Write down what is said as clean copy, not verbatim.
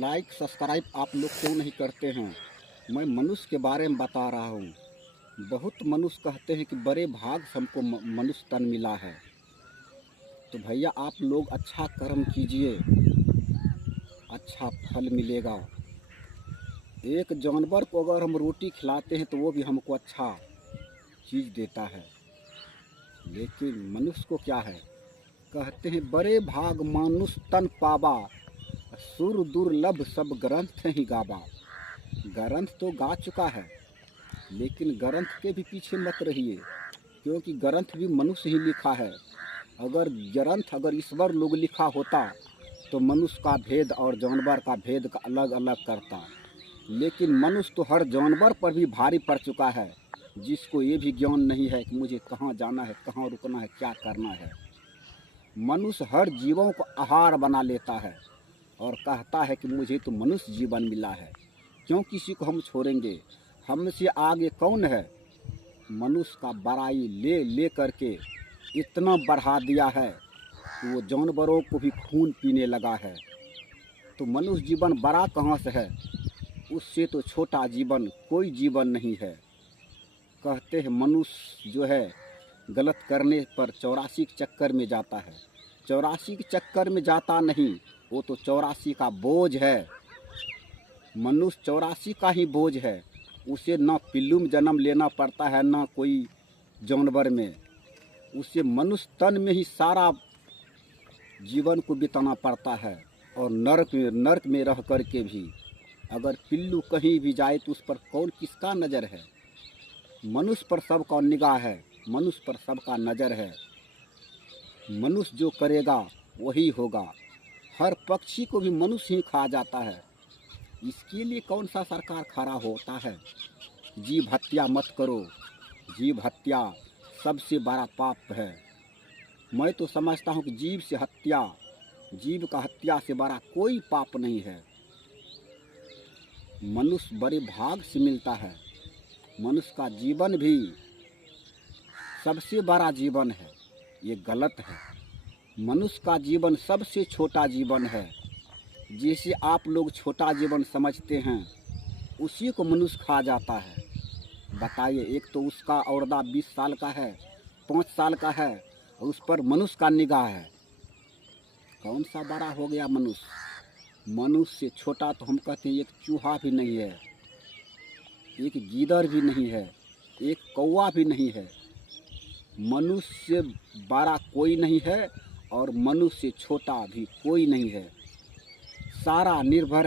Like subscribe आप लोग क्यों नहीं करते हैं। मैं मनुष्य के बारे में बता रहा हूँ। बहुत मनुष्य कहते हैं कि बड़े भाग से हमको मनुष्य तन मिला है। तो भैया आप लोग अच्छा कर्म कीजिए, अच्छा फल मिलेगा। एक जानवर को अगर हम रोटी खिलाते हैं तो वो भी हमको अच्छा चीज़ देता है। लेकिन मनुष्य को क्या है, कहते हैं बड़े भाग मनुष्य तन पावा, सुर दुर्लभ सब ग्रंथ ही गावा। ग्रंथ तो गा चुका है, लेकिन ग्रंथ के भी पीछे मत रहिए, क्योंकि ग्रंथ भी मनुष्य ही लिखा है। अगर ईश्वर लोग लिखा होता तो मनुष्य का भेद और जानवर का भेद का अलग अलग करता। लेकिन मनुष्य तो हर जानवर पर भी भारी पड़ चुका है, जिसको ये भी ज्ञान नहीं है कि मुझे कहाँ जाना है, कहाँ रुकना है, क्या करना है। मनुष्य हर जीवों को आहार बना लेता है और कहता है कि मुझे तो मनुष्य जीवन मिला है, क्यों किसी को हम छोड़ेंगे। हमसे आगे कौन है। मनुष्य का बड़ाई ले ले करके इतना बढ़ा दिया है कि वो जानवरों को भी खून पीने लगा है। तो मनुष्य जीवन बड़ा कहाँ से है, उससे तो छोटा जीवन कोई जीवन नहीं है। कहते हैं मनुष्य जो है गलत करने पर 84 के चक्कर में जाता है। 84 के चक्कर में जाता नहीं, वो तो 84 का बोझ है। मनुष्य 84 का ही बोझ है। उसे ना पिल्लू में जन्म लेना पड़ता है, ना कोई जानवर में। उसे मनुष्य तन में ही सारा जीवन को बिताना पड़ता है। और नर्क में रह कर के भी अगर पिल्लू कहीं भी जाए तो उस पर कौन किसका नज़र है। मनुष्य पर सबका निगाह है, मनुष्य पर सबका नज़र है। मनुष्य जो करेगा वही होगा। हर पक्षी को भी मनुष्य ही खा जाता है। इसके लिए कौन सा सरकार खड़ा होता है। जीव हत्या मत करो, जीव हत्या सबसे बड़ा पाप है। मैं तो समझता हूँ कि जीव का हत्या से बड़ा कोई पाप नहीं है। मनुष्य बड़े भाग से मिलता है। मनुष्य का जीवन भी सबसे बड़ा जीवन है, ये गलत है। मनुष्य का जीवन सबसे छोटा जीवन है। जिसे आप लोग छोटा जीवन समझते हैं, उसी को मनुष्य खा जाता है। बताइए, एक तो उसका औरदा 20 साल का है, 5 साल का है, और उस पर मनुष्य का निगाह है। कौन सा बड़ा हो गया मनुष्य। मनुष्य से छोटा तो हम कहते हैं एक चूहा भी नहीं है, एक गीदड़ भी नहीं है, एक कौवा भी नहीं है। मनुष्य से बड़ा कोई नहीं है और मनुष्य से छोटा भी कोई नहीं है। सारा निर्भर